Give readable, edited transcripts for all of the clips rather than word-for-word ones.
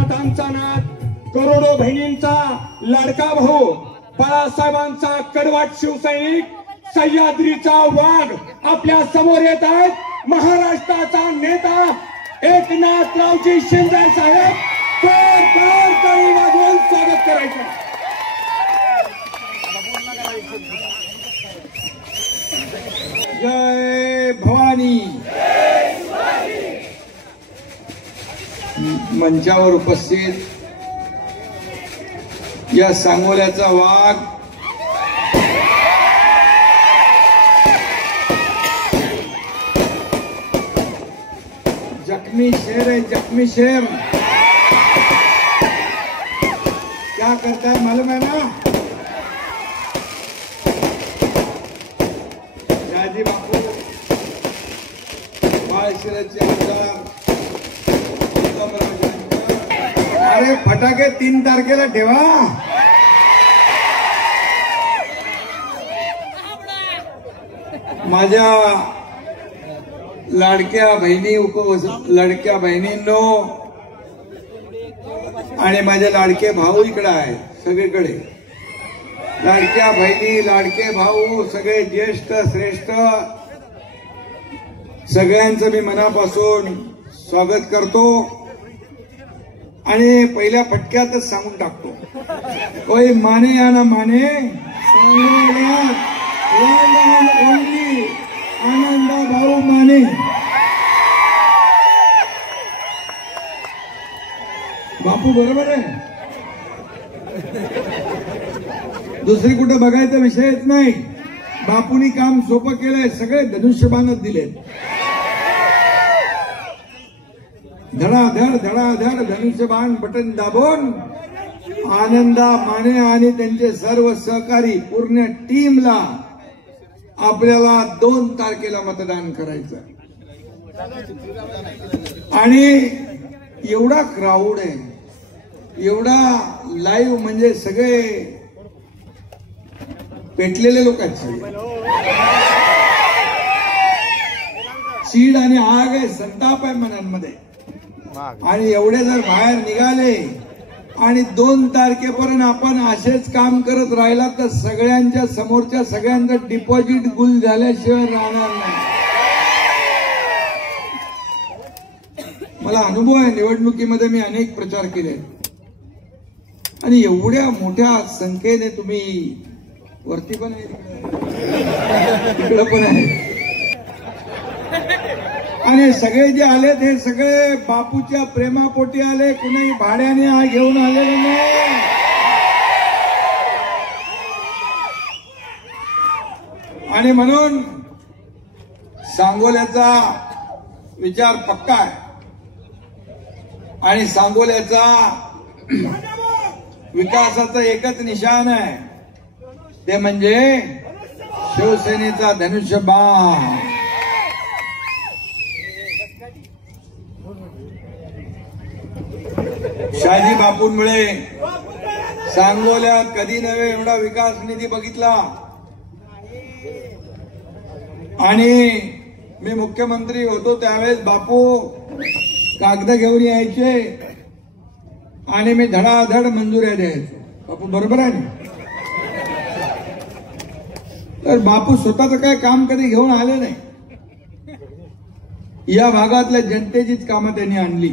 नाथांचा नाथ करोडो बहिणींचा लाडका भाऊ बाळासाहेबांचा कडवाट शिवसैनिक सह्याद्रीचा वाघ आपल्या समोर येत आहेत। महाराष्ट्राचा नेता एकनाथरावजी शिंदे साहेब टाळी वाजवून स्वागत करायचं। जय भवानी। मंचावर उपस्थित या सांगोल्याचा वाघ जख्मी शेर है, जख्मी शेर। क्या करता है मालूम है ना? राजी बापू बाळशिरसचे आमदार अरे फटाके 3 तारखेला ठेवा। माझ्या लाडक्या बहिणी लाडक्या बहिणींनो आणि माझे लाडके भाऊ इकडे आहे सगळीकडे। लाडक्या बहिणी लाडके भाऊ सगळे ज्येष्ठ श्रेष्ठ सगळ्यांचं मी मनापासून स्वागत करतो आणि पहिल्या फटक्यातच सांगून टाकतो ओय माने आना माने ओनली आनंदा भाऊ माने। बापू बरोबर आहे, दुसरी कुठे बघायचा विषयच नाही। बापूंनी काम सोपं केलंय, सगळे धनुष्यबाणच दिलेत। धडाधड धडाधड धनुष्यबाण बटन दाबून आनंदा माने आणि त्यांचे सर्व सहकारी पूर्ण टीमला आपल्याला 2 तारखेला मतदान करायचं आणि एवढा क्राऊड आहे, एवढा लाईव्ह म्हणजे सगळे पेटलेले लोक आहेत सगळे। चीड आणि आग आहे, संताप आहे मनांमध्ये आणि एवढे जर बाहेर निघाले आणि 2 तारखेपर्यंत आपण असेच काम करत राहिला तर सगळ्यांच्या समोरच्या सगळ्यांचं डिपॉझिट गुल झाल्याशिवाय राहणार नाही। मला अनुभव आहे, निवडणुकीमध्ये मी अनेक प्रचार केले आणि एवढ्या मोठ्या संख्येने तुम्ही वरती पण आहे तिकडं पण आहे आणि सगळे जे आले ते सगळे बापूच्या प्रेमापोटी आले, कुणी भाड्याने घेऊन आलेले नाही। आणि म्हणून सांगोल्याचा विचार पक्का आहे आणि सांगोल्याचा विकासाचं एकच निशाण आहे, ते म्हणजे शिवसेनेचा धनुष्यबाण। शाजी बापूंमुळे सांगोल्यात कधी नव्हे एवढा विकास निधी बघितला आणि मी मुख्यमंत्री होतो त्यावेळेस बापू कागद घेऊन यायचे आणि मी धडाधड मंजुऱ्या द्यायचो। बापू बरोबर आहे ना? तर बापू स्वतःचं काय काम कधी घेऊन आले नाही, या भागातल्या जनतेचीच कामं त्यांनी आणली।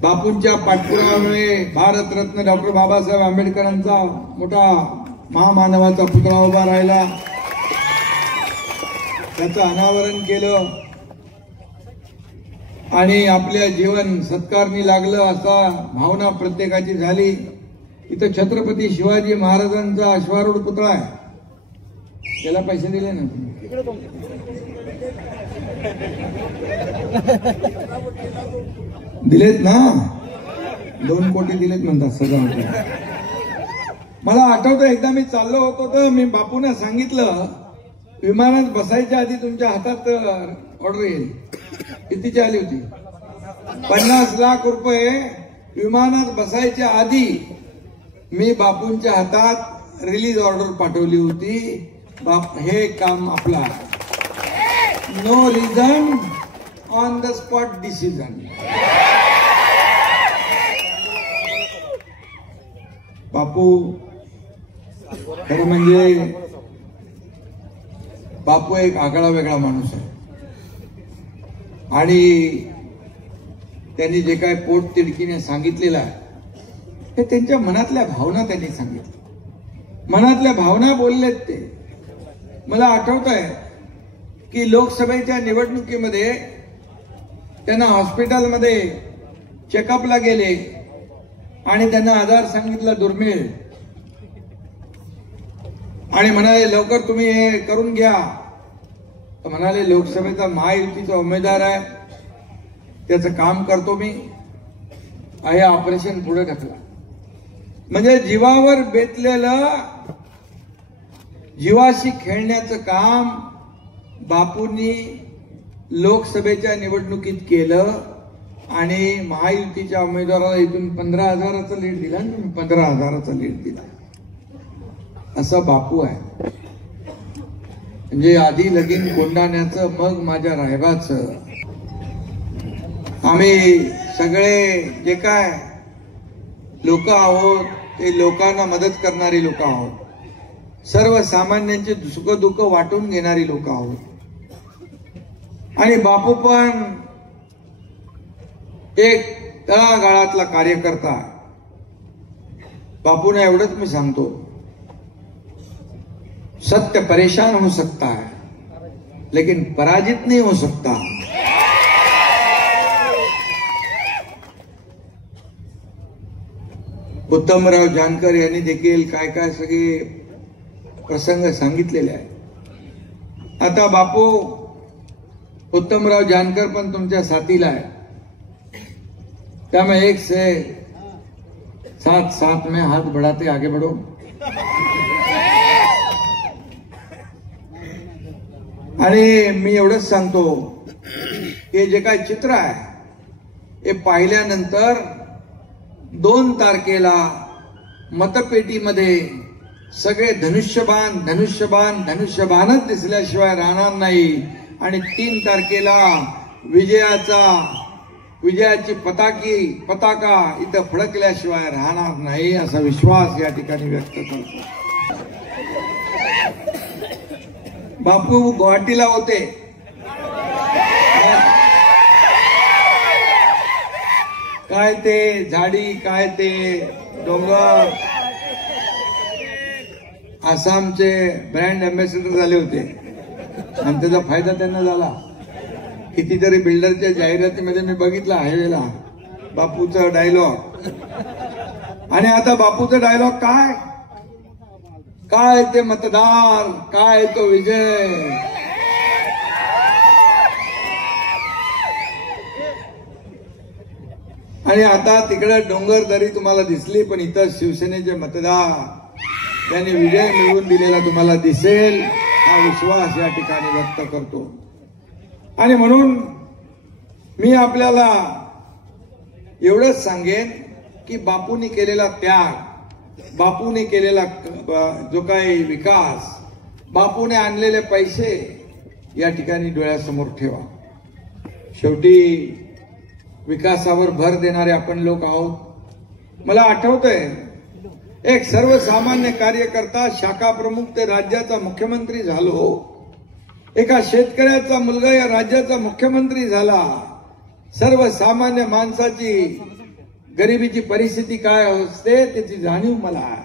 बापूंच्या पाठपुराव्यामुळे भारतरत्न डॉक्टर बाबासाहेब आंबेडकरांचा मोठा महामानवाचा पुतळा उभा राहिला, त्याचं अनावरण केलं आणि आपल्या जीवन सत्कारणी लागलं असा भावना प्रत्येकाची झाली। इथं छत्रपती शिवाजी महाराजांचा अश्वारूढ पुतळा आहे, त्याला पैसे दिले ना दिलेत ना? 2 कोटी दिलेत म्हणतात सगळं। मला आठवतं एकदा मी चाललो होतो तर मी बापूंना सांगितलं विमानात बसायच्या आधी तुमच्या हातात ऑर्डर येईल। कितीची आली होती? 50 लाख रुपये विमानात बसायच्या आधी मी बापूंच्या हातात रिलीज ऑर्डर पाठवली होती। हे काम आपलं no reason on the spot decision. बापू खरं म्हणजे बापू एक आगळा वेगळा माणूस आहे आणि त्यांनी जे काय पोट तिडकीने सांगितलेलं आहे ते त्यांच्या मनातल्या भावना त्यांनी सांगितल्या, मनातल्या भावना बोललेत ते. मला आठवत आहे की लोकसभेच्या निवडणुकीमध्ये त्यांना हॉस्पिटलमध्ये चेकअपला गेले आणि त्यांना आजार सांगितला दुर्मिळ आणि म्हणाले लवकर तुम्ही हे करून घ्या. तर म्हणाले लोकसभेचा महायुतीचा उमेदवार आहे, त्याचं काम करतो मी, हे ऑपरेशन पुढे ढकला. म्हणजे जीवावर बेतलेलं जीवाशी खेळण्याचं काम बापूंनी लोकसभेच्या निवडणुकीत केलं आणि महायुतीच्या उमेदवाराला इथून 15,000चा लीड दिला आणि तुम्ही 15,000चा लीड दिला. असं बापू आहे. म्हणजे आधी लगीन कोंडाण्याचं मग माझ्या रायबाचं. आम्ही सगळे जे काय लोक आहोत ते लोकांना मदत करणारी लोक आहोत, सर्वसामान्यांचे सुख दुःख वाटून घेणारी लोक आहोत. आणि बापू पण एक तळागाळातला कार्यकर्ता. बापूने एवढंच मी सांगतो, सत्य परेशान हो सकता है लेकिन पराजित नहीं हो सकता. उत्तमराव जानकर यांनी देखील काय काय सगळे प्रसंग सांगितलेले आहेत. आता बापू उत्तमराव जानकर पण तुमच्या साथीला आहे, त्यामुळे एक से साथ साथ में हाथ बढ़ाते आगे बढ़ो. आणि मी एवढंच सांगतो की जे काय चित्र आहे हे पाहिल्यानंतर 2 तारखेला मतपेटीमध्ये सगळे धनुष्यबाण धनुष्यबाण धनुष्यबाणच दिसल्याशिवाय राहणार नाही आणि 3 तारखेला विजयाची पताका इथं फडकल्याशिवाय राहणार नाही असा विश्वास या ठिकाणी व्यक्त करतो. बापू गुवाहाटीला होते, काय ते झाडी काय ते डोंगर, आसामचे ब्रँड अँबॅसेडर झाले होते आणि त्याचा फायदा त्यांना झाला. कितीतरी बिल्डरच्या जाहिरातीमध्ये मी बघितला हायवेला बापूचा डायलॉग. आणि आता बापूचा डायलॉग काय ते मतदार, काय तो विजय. आणि आता तिकडे डोंगरदरी तुम्हाला दिसली, पण इथं शिवसेनेचे मतदार त्यांनी विजय मिळवून दिलेला तुम्हाला दिसेल, हा विश्वास या ठिकाणी व्यक्त करतो. आणि म्हणून मी आपल्याला एवढंच सांगेन की बापूंनी केलेला त्याग, बापूने केलेला जो काही विकास, बापूने आणलेले पैसे या ठिकाणी डोळ्यासमोर ठेवा. शेवटी विकासावर भर देणारे आपण लोक आहोत. मला आठवतंय एक सर्वसामान्य कार्यकर्ता, शाखा प्रमुख ते राज्याचा मुख्यमंत्री झालो. एका शेतकऱ्याचा मुलगा या राज्याचा मुख्यमंत्री झाला. सर्वसामान्य माणसाची गरिबीची परिस्थिती काय असते त्याची जाणीव मला आहे.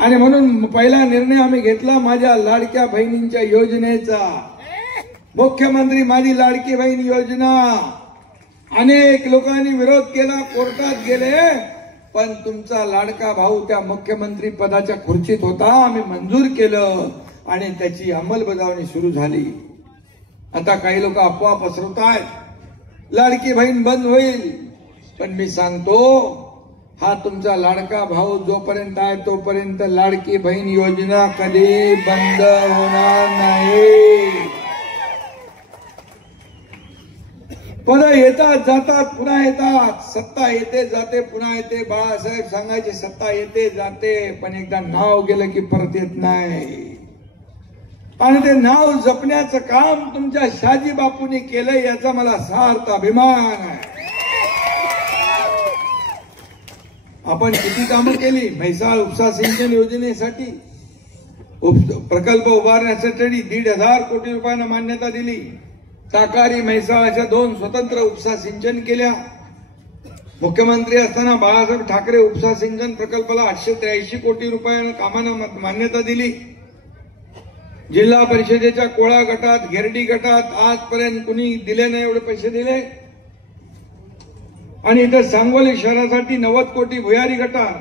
आणि म्हणून पहिला निर्णय आम्ही घेतला माझ्या लाडक्या बहिणींच्या योजनेचा. मुख्यमंत्री माझी लाडकी बहीण योजना, अनेक लोकांनी विरोध केला, कोर्टात गेले, पण तुमचा लाडका भाऊ त्या मुख्यमंत्री पदाच्या खुर्चीत होता, आम्ही मंजूर केलं आणि त्याची अंमलबजावणी सुरू झाली. आता काही लोक अफवा पसरवतायत, लाडकी बहीण बंद होईल, पण मी सांगतो हा तुमचा लाडका भाऊ जोपर्यंत आहे तोपर्यंत लाडकी बहीण योजना कधी बंद होणार नाही. पद येतात जातात पुन्हा येतात, सत्ता येते जाते पुन्हा येते. बाळासाहेब सांगायचे सत्ता येते जाते, पण एकदा नाव गेलं की परत येत नाही. आणि ते नाव जपण्याचं काम तुमच्या शहाजी बापूंनी केलंय याचा मला सार्थ अभिमान आहे. आपण किती कामं केली. म्हैसाळ उपसा सिंचन योजनेसाठी प्रकल्प उभारण्यासाठी 1,500 कोटी रुपयांना मान्यता दिली. ताकारी म्हैसाळ अशा 2 स्वतंत्र उपसा सिंचन केल्या. मुख्यमंत्री असताना बाळासाहेब ठाकरे उपसा सिंचन प्रकल्पाला 883 कोटी रुपयांना कामांना मान्यता दिली. जिल्हा परिषदेच्या कोळा गटात घेरडी गटात आजपर्यंत कुणी दिले नाही एवढे पैसे दिले. आणि इथे सांगोली शहरासाठी 90 कोटी भुयारी गटात.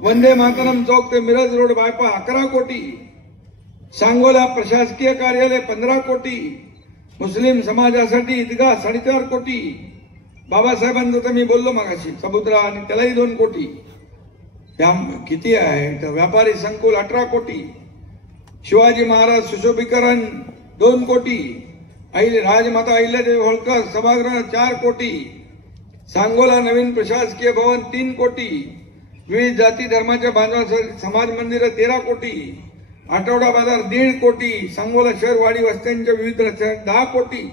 वंदे मातरम चौक ते मिरज रोड बायपास 11 कोटी. सांगोला प्रशासकीय कार्यालय 15 कोटी. मुस्लिम समाजासाठी ईदगाह 4.5 कोटी. बाबासाहेबांचं तर मी बोललो मगाशी समुद्रा आणि त्यालाही 2 कोटी. किती आहे. तर व्यापारी संकुल 18 कोटी. शिवाजी महाराज सुशोभीकरण 2 कोटी. राजमाता अहिल्यादेवी होळकर सभागृह 4 कोटी. सांगोला नवीन प्रशासकीय भवन 3 कोटी. विविध जाती धर्माच्या बांधवांसाठी समाज मंदिर 13 कोटी. आठवडा बाजार 1.5 कोटी. सांगोला शहर वाडी वस्त्यांच्या विविध रस्त्यात 10 कोटी.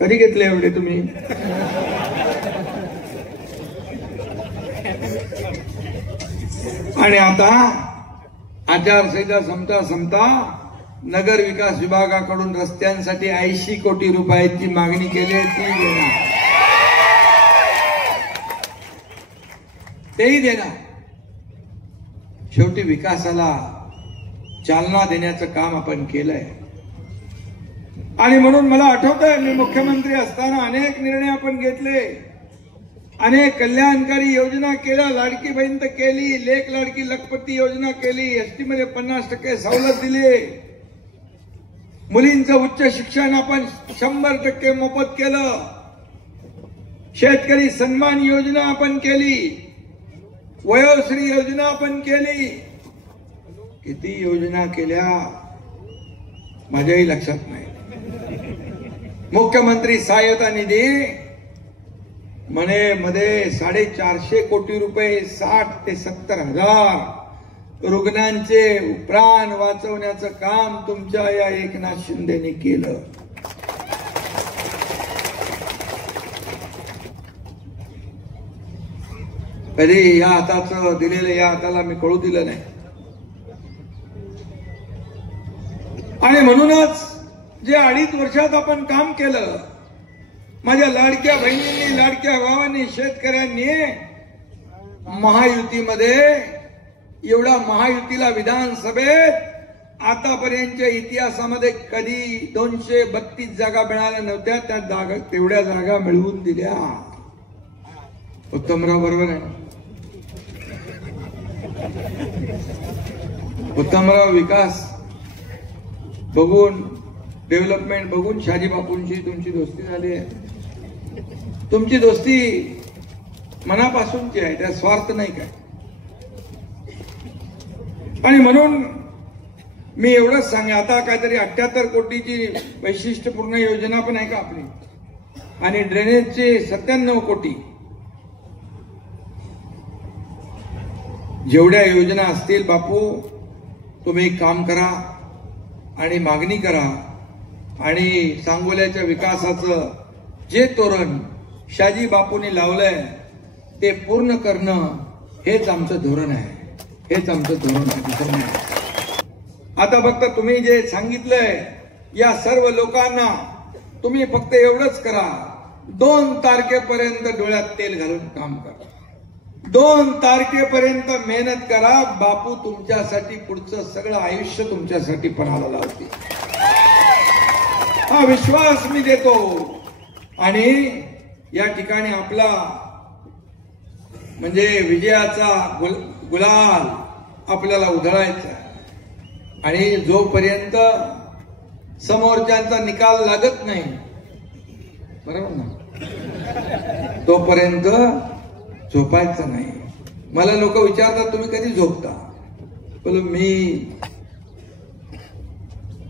कधी घेतले एवढे तुम्ही. आणि आता आचारसंहिता संपता नगर विकास विभागाकडून रस्त्यांसाठी 80 कोटी रुपयाची मागणी केली. ती देणार. तेही देणार. शेवटी विकासाला चालना देण्याचं काम आपण केलंय. आणि म्हणून मला आठवतंय मी मुख्यमंत्री असताना अनेक निर्णय आपण घेतले. अनेक कल्याणकारी योजना केल्या. लाडकी बहीण तर केली. लेक लाडकी लखपती योजना केली. एसटी मध्ये 50% सवलत दिली. मुलींचं उच्च शिक्षण आपण 100% मोफत केलं. शेतकरी सन्मान योजना आपण केली. वयोश्री योजना आपण केली. किती योजना केल्या माझ्याही लक्षात नाही. मुख्यमंत्री सहाय्यता निधी मध्ये 450 कोटी रुपये 60 ते 70 हजार रुग्णांचे प्राण वाचवण्याचं काम तुमच्या या एकनाथ शिंदेने केलं. कधी या हाताचं दिलेलं या हाताला मी कळू दिलं नाही. आणि म्हणूनच जे 2.5 वर्षात आपण काम केलं. माझ्या लाडक्या बहिणींनी लाडक्या भावांनी शेतकऱ्यांनी महायुतीमध्ये एवढा महायुतीला विधानसभेत आतापर्यंतच्या इतिहासामध्ये कधी 232 जागा मिळाल्या नव्हत्या. त्या जागा तेवढ्या जागा मिळवून दिल्या. उत्तमराव बरोबर आहे. उत्तमराव विकास बघून डेव्हलपमेंट बघून शहाजी बापूंची तुमची दोस्ती झाली आहे. तुमची दोस्ती मनापासूनची आहे. त्या स्वार्थ नाही काय. आणि म्हणून मी एवढंच सांगे. आता काहीतरी 78 कोटीची वैशिष्ट्यपूर्ण योजना पण आहे का आपली. आणि ड्रेनेजचे 97 कोटी. जेवढ्या योजना असतील बापू तुम्ही काम करा आणि मागणी करा. आणि सांगोल्याच्या विकासाचं जे तोरण शहाजी बापूंनी लावलंय ते पूर्ण करणं हेच आमचं धोरण आहे. हेच आमचं धोरण आहे. आता फक्त तुम्ही जे सांगितलंय या सर्व लोकांना तुम्ही फक्त एवढंच करा. 2 तारखेपर्यंत डोळ्यात तेल घालून काम करा. 2 तारखेपर्यंत मेहनत करा. बापू तुमच्यासाठी पुढचं सगळं आयुष्य तुमच्यासाठी पणाला लावते. हा विश्वास मी देतो. आणि या ठिकाणी आपला म्हणजे विजयाचा गुलाल आपल्याला उधळायचा. आणि जोपर्यंत समोरच्यांचा निकाल लागत नाही बरोबर ना तोपर्यंत झोपायचं नाही. मला लोक विचारतात तुम्ही कधी झोपता. बोल मी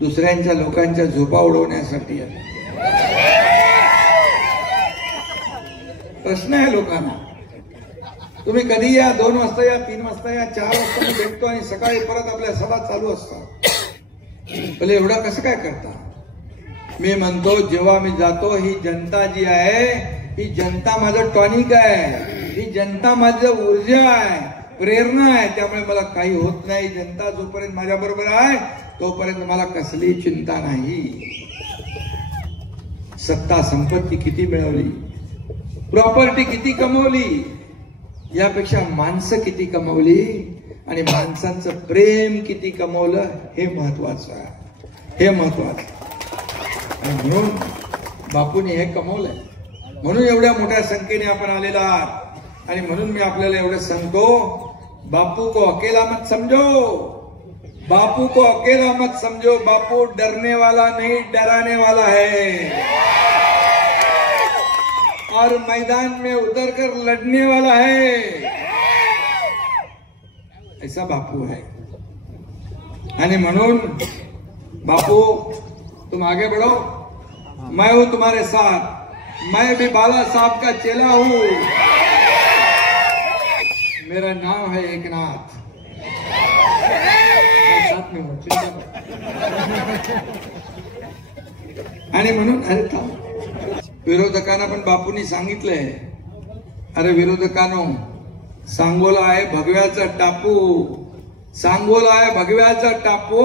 दुसऱ्यांच्या लोकांच्या झोपा उडवण्यासाठी आहे. प्रश्न आहे लोकांना. तुम्ही कधी या 2 वाजता या 3 वाजता या 4 वाजता मी भेटतो आणि सकाळी परत आपल्या सभा चालू असतात. बोले एवढा कसं काय करता. मी म्हणतो जेव्हा मी जातो ही जनता जी आहे ही जनता माझं टॉनिक आहे. ही जनता माझं ऊर्जा आहे, प्रेरणा आहे. त्यामुळे मला काही होत नाही. जनता जोपर्यंत माझ्या बरोबर आहे तोपर्यंत मला कसली चिंता नाही. सत्ता संपत्ती किती मिळवली, प्रॉपर्टी किती कमवली, यापेक्षा माणसं किती कमवली आणि माणसांचं प्रेम किती कमवलं हे महत्वाचं आहे. हे महत्वाचं. आणि म्हणून बापूने हे कमवलंय. म्हणून एवढ्या मोठ्या संख्येने आपण आलेला आहात. आणि म्हणून मी आपल्याला एवढं सांगतो, बापू को अकेला मत समझो, बापू को अकेला मत समझो. बापू डरने वाला नहीं, डराने वाला है और मैदान में उतरकर लड़ने वाला है. ऐसा बापू है. आणि म्हणून बापू तुम आगे बढ़ो, मैं हूं तुम्हारे साथ. मैं भी बाला साहब का चेला हूं. मेरा नाम है एकनाथ. साथ में हूं. आणि म्हणून अरे थांब, विरोधकांना पण बापूंनी सांगितलंय, अरे विरोधकांनो, सांगोला आहे भगव्याचा टापू, सांगोला आहे भगव्याचा टापू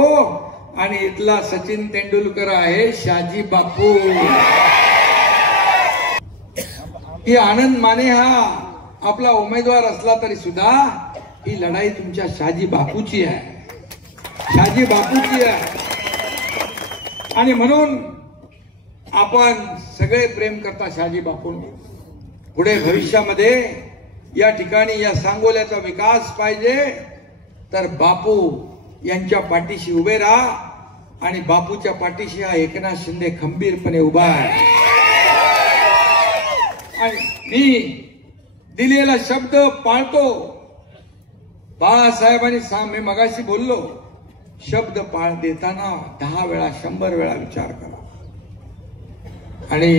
आणि इथला सचिन तेंडुलकर आहे शहाजी बापू. ही आनंद माने हा आपला उमेदवार असला तरी सुद्धा ही लढाई तुमच्या शहाजी बापूची आहे, शहाजी बापूची आहे. आणि म्हणून आपण सगळे प्रेम करता शहाजी बापूंनी. पुढे भविष्यामध्ये या ठिकाणी या सांगोल्याचा विकास पाहिजे तर बापू यांच्या पाठीशी उभे राहा. आणि बापूच्या पाठीशी हा एकनाथ शिंदे खंबीरपणे उभा आहे. आणि मी दिलेला शब्द पाळतो. बाळासाहेबांनी मी मगाशी बोललो, शब्द पाळ देताना 10 वेळा 100 वेळा विचार करा. आणि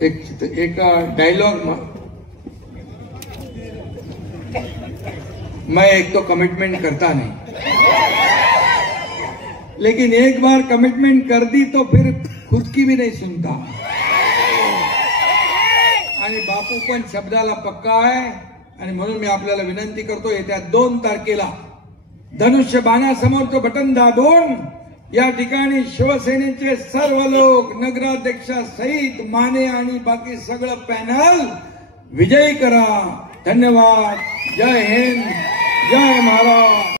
एक डायलॉग मैं एक तो कमिटमेंट करता नहीं, लेकिन एक बार कमिटमेंट कर दी तो फिर खुद की भी नहीं सुनता. आणि बापू पण शब्दाला पक्का आहे. आणि म्हणून मी आपल्याला विनंती करतो, येत्या 2 तारखेला धनुष्य बाणासमोरचं बटन दाबून या ठिकाणी शिवसेनेचे सर्व लोक, नगराध्यक्षासहित माने आणि बाकी सगळं पॅनल विजयी करा. धन्यवाद. जय हिंद, जय महाराष्ट्र.